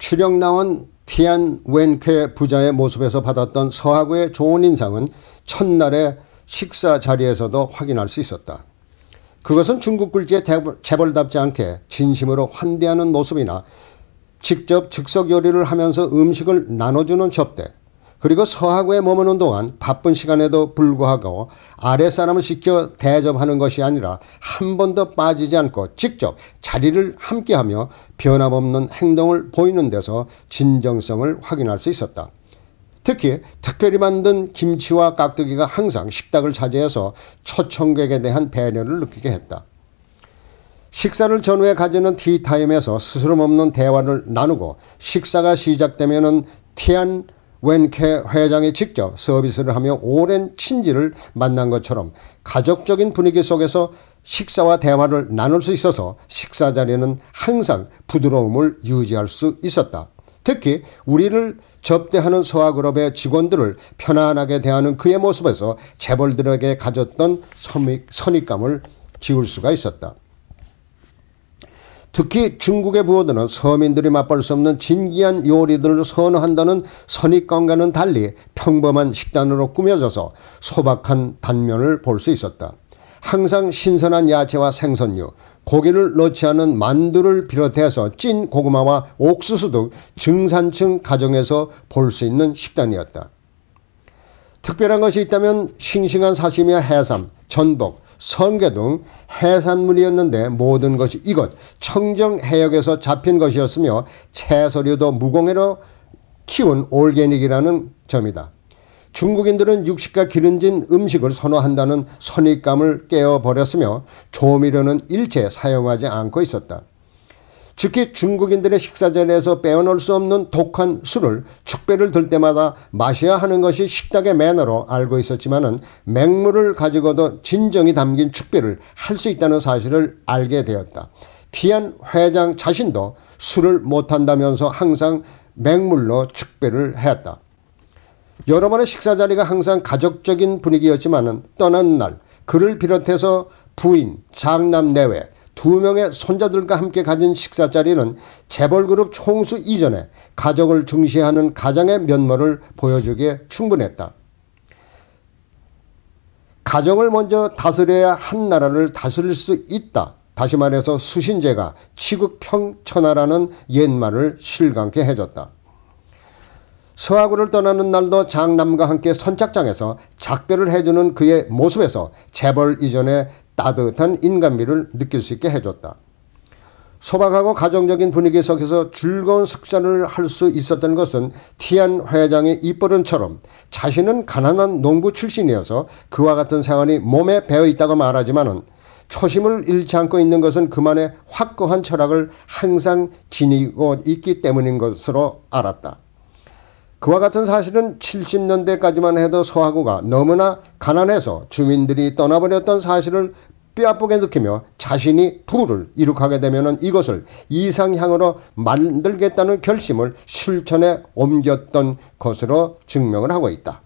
추령 나온 티안 웬케 부자의 모습에서 받았던 서하구의 좋은 인상은 첫날의 식사 자리에서도 확인할 수 있었다. 그것은 중국 굴지의 재벌답지 않게 진심으로 환대하는 모습이나 직접 즉석 요리를 하면서 음식을 나눠주는 접대, 그리고 서하구에 머무는 동안 바쁜 시간에도 불구하고 아랫사람을 시켜 대접하는 것이 아니라 한 번도 빠지지 않고 직접 자리를 함께하며 변함없는 행동을 보이는 데서 진정성을 확인할 수 있었다. 특히 특별히 만든 김치와 깍두기가 항상 식탁을 차지해서 초청객에 대한 배려를 느끼게 했다. 식사를 전후에 가지는 티타임에서 스스럼 없는 대화를 나누고 식사가 시작되면은 티안 웬케 회장이 직접 서비스를 하며 오랜 친지를 만난 것처럼 가족적인 분위기 속에서 식사와 대화를 나눌 수 있어서 식사 자리는 항상 부드러움을 유지할 수 있었다. 특히 우리를 접대하는 서하그룹의 직원들을 편안하게 대하는 그의 모습에서 재벌들에게 가졌던 선입감을 지울 수가 있었다. 특히 중국의 부호들은 서민들이 맛볼 수 없는 진귀한 요리들을 선호한다는 선입관과는 달리 평범한 식단으로 꾸며져서 소박한 단면을 볼 수 있었다. 항상 신선한 야채와 생선류, 고기를 넣지 않은 만두를 비롯해서 찐 고구마와 옥수수 등 중산층 가정에서 볼 수 있는 식단이었다. 특별한 것이 있다면 싱싱한 사시미와 해삼, 전복, 성게 등 해산물이었는데 모든 것이 이곳 청정해역에서 잡힌 것이었으며 채소류도 무공해로 키운 올게닉이라는 점이다. 중국인들은 육식과 기름진 음식을 선호한다는 선입감을 깨어버렸으며 조미료는 일체 사용하지 않고 있었다. 특히 중국인들의 식사 자리에서 빼어놓을 수 없는 독한 술을 축배를 들 때마다 마셔야 하는 것이 식탁의 매너로 알고 있었지만은 맹물을 가지고도 진정이 담긴 축배를 할 수 있다는 사실을 알게 되었다. 티안 회장 자신도 술을 못한다면서 항상 맹물로 축배를 했다. 여러 번의 식사 자리가 항상 가족적인 분위기였지만은 떠나는 날 그를 비롯해서 부인, 장남 내외 2명의 손자들과 함께 가진 식사 자리는 재벌그룹 총수 이전에 가족을 중시하는 가장의 면모를 보여주기에 충분했다. 가정을 먼저 다스려야 한 나라를 다스릴 수 있다. 다시 말해서 수신제가 치국평천하라는 옛말을 실감케 해줬다. 서하구를 떠나는 날도 장남과 함께 선착장에서 작별을 해주는 그의 모습에서 재벌 이전의 따뜻한 인간미를 느낄 수 있게 해줬다. 소박하고 가정적인 분위기 속에서 즐거운 식사를 할 수 있었던 것은 티안 회장의 입버릇처럼 자신은 가난한 농부 출신이어서 그와 같은 생활이 몸에 배어 있다고 말하지만은 초심을 잃지 않고 있는 것은 그만의 확고한 철학을 항상 지니고 있기 때문인 것으로 알았다. 그와 같은 사실은 70년대까지만 해도 서하구가 너무나 가난해서 주민들이 떠나버렸던 사실을 뼈아프게 느끼며 자신이 부를 이룩하게 되면 이것을 이상향으로 만들겠다는 결심을 실천에 옮겼던 것으로 증명을 하고 있다.